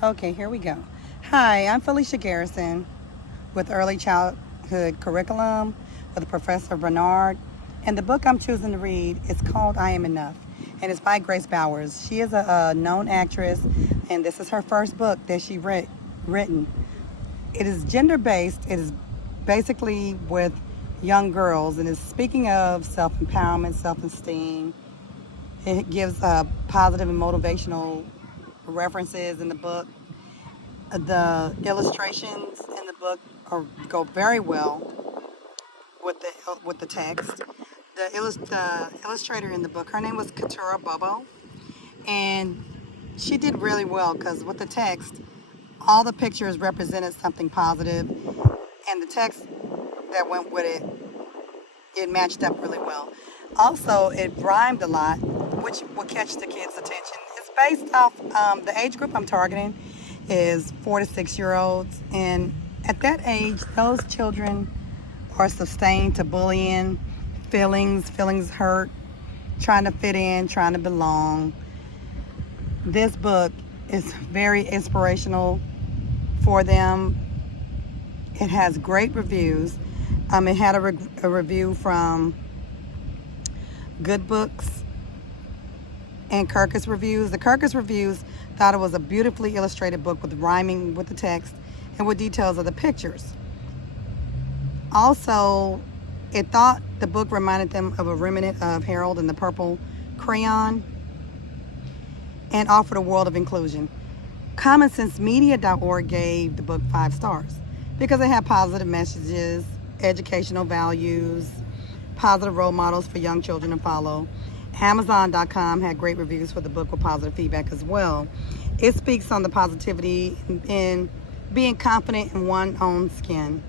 Okay, here we go. Hi, I'm Felicia Garrison with Early Childhood Curriculum with Professor Bernard. And the book I'm choosing to read is called I Am Enough, and it's by Grace Bowers. She is a known actress, and this is her first book that she written. It is gender-based. It is basically with young girls, and it's speaking of self-empowerment, self-esteem. It gives positive and motivational references in the book. The illustrations in the book go very well with the text. The illustrator in the book, her name was Katura Bobo, and she did really well because with the text, all the pictures represented something positive, and the text that went with it matched up really well. Also, it rhymed a lot, which will catch the kids' attention. It's based off the age group I'm targeting is 4 to 6 year olds, and at that age, those children are sustained to bullying, feelings hurt, trying to fit in, trying to belong. This book is very inspirational for them. It has great reviews. It had a review from Good Books and Kirkus Reviews. The Kirkus Reviews thought it was a beautifully illustrated book with rhyming with the text and with details of the pictures. Also, it thought the book reminded them of a remnant of Harold and the Purple Crayon and offered a world of inclusion. CommonSenseMedia.org gave the book 5 stars because it had positive messages, educational values, positive role models for young children to follow. Amazon.com had great reviews for the book with positive feedback as well. It speaks on the positivity in being confident in one's own skin.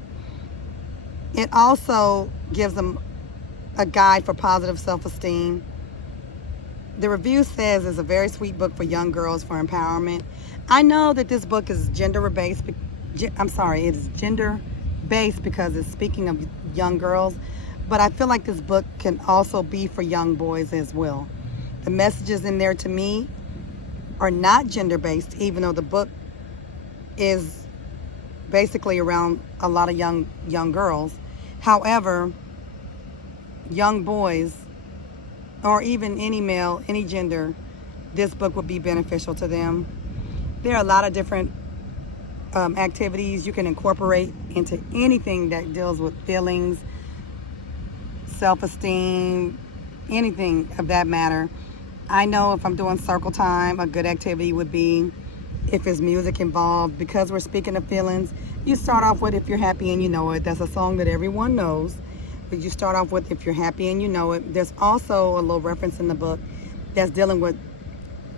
It also gives them a guide for positive self-esteem. The review says it's a very sweet book for young girls for empowerment. I know that this book is gender-based. It is gender-based because it's speaking of young girls, but I feel like this book can also be for young boys as well. The messages in there to me are not gender-based, even though the book is basically around a lot of young girls. However, young boys, or even any male, any gender, this book would be beneficial to them. There are a lot of different activities you can incorporate into anything that deals with feelings, self-esteem, anything of that matter. I know if I'm doing circle time, a good activity would be if there's music involved. Because we're speaking of feelings, you start off with If You're Happy and You Know It. That's a song that everyone knows. But you start off with If You're Happy and You Know It. There's also a little reference in the book that's dealing with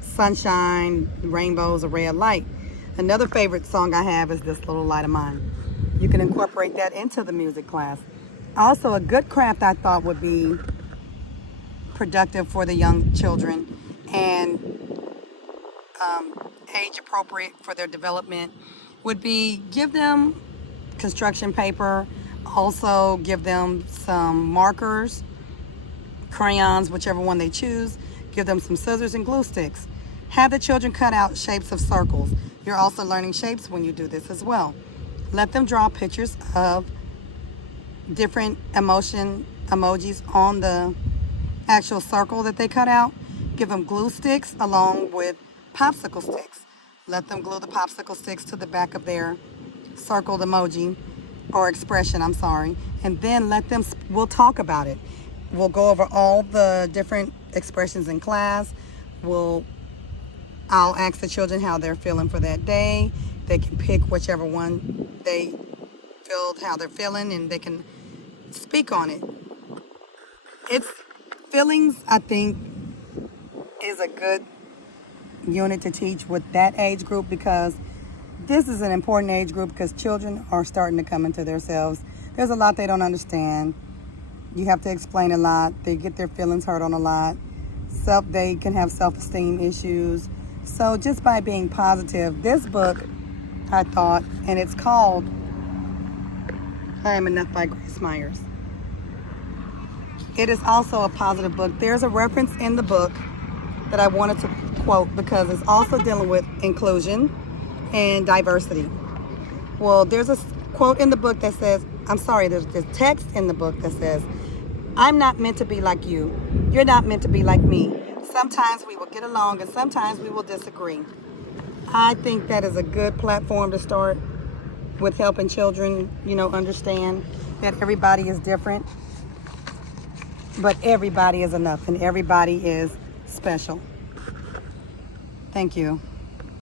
sunshine, rainbows, a ray of light. Another favorite song I have is This Little Light of Mine. You can incorporate that into the music class. Also, a good craft I thought would be productive for the young children and age appropriate for their development would be give them construction paper, also give them some markers, crayons, whichever one they choose, give them some scissors and glue sticks. Have the children cut out shapes of circles. You're also learning shapes when you do this as well. Let them draw pictures of different emojis on the actual circle that they cut out. Give them glue sticks along with popsicle sticks. Let them glue the popsicle sticks to the back of their circled emoji or expression, and then we'll talk about it. We'll go over all the different expressions in class. I'll ask the children how they're feeling for that day. They can pick whichever one they feel how they're feeling, and they can speak on it. It's feelings, I think, is a good unit to teach with that age group because this is an important age group because children are starting to come into themselves. There's a lot they don't understand. You have to explain a lot. They get their feelings hurt on a lot. They can have self-esteem issues. So just by being positive, this book, I thought, and it's called I Am Enough by Grace Myers. It is also a positive book. There's a reference in the book that I wanted to quote because it's also dealing with inclusion and diversity. Well, there's a quote in the book that says, there's this text in the book that says, I'm not meant to be like you. You're not meant to be like me. Sometimes we will get along and sometimes we will disagree. I think that is a good platform to start with, helping children, understand that everybody is different, but everybody is enough and everybody is special. Thank you.